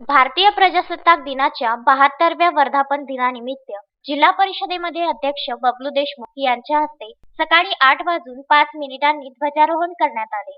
भारतीय प्रजासत्ताक दिनाच्या बहात्तरव्या वर्धापन दिनानिमित्त जिल्हा परिषदेमध्ये अध्यक्ष बबलू देशमुख यांच्या हस्ते सकाळी आठ वाजून पाच मिनिटांनी ध्वजारोहण करण्यात आले.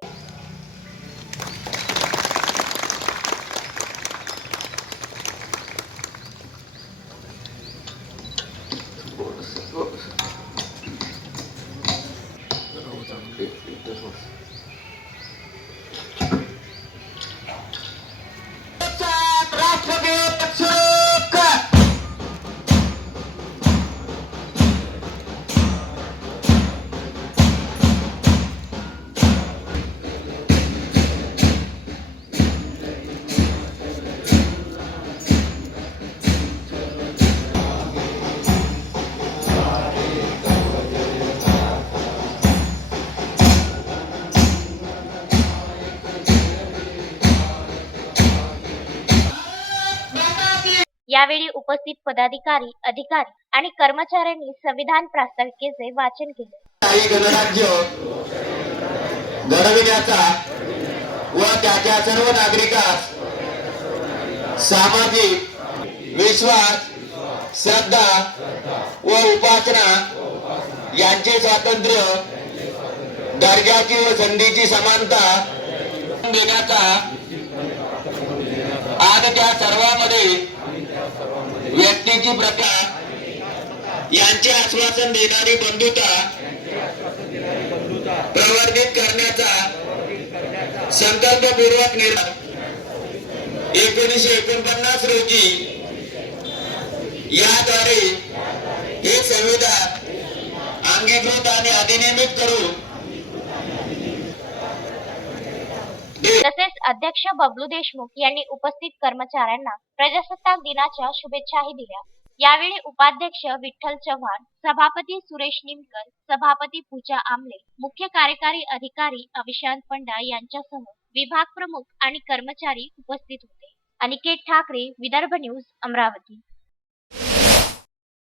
यावेळी उपस्थित पदाधिकारी अधिकारी आणि कर्मचाऱ्यांनी संविधान प्रास्ताविकेचे वाचन केले. गणराज्य घडविण्याचा व त्याच्या सर्व नागरिकास सामाजिक विश्वास श्रद्धा व उपासना यांचे स्वातंत्र्य दर्जाची व संधीची समानता देण्याचा आज त्या सर्वांमध्ये व्यक्तीची प्रथा यांचे आश्वासन देणारी बंधुता प्रवर्धित करण्याचा संकल्पपूर्वक निर्णय एकोणीसशे एकोणपन्नास रोजी याद्वारे हे संविधान अंगीकृत आणि अधिनियमित करून तसेच अध्यक्ष बबलू देशमुख यांनी उपस्थित कर्मचाऱ्यांना प्रजासत्ताक दिनाच्या शुभेच्छाही दिल्या. यावेळी उपाध्यक्ष विठ्ठल चव्हाण सभापती सुरेश निमकर सभापती पूजा आमले मुख्य कार्यकारी अधिकारी अविशांत पंडा यांच्यासह विभाग प्रमुख आणि कर्मचारी उपस्थित होते. अनिकेत ठाकरे विदर्भ न्यूज अमरावती.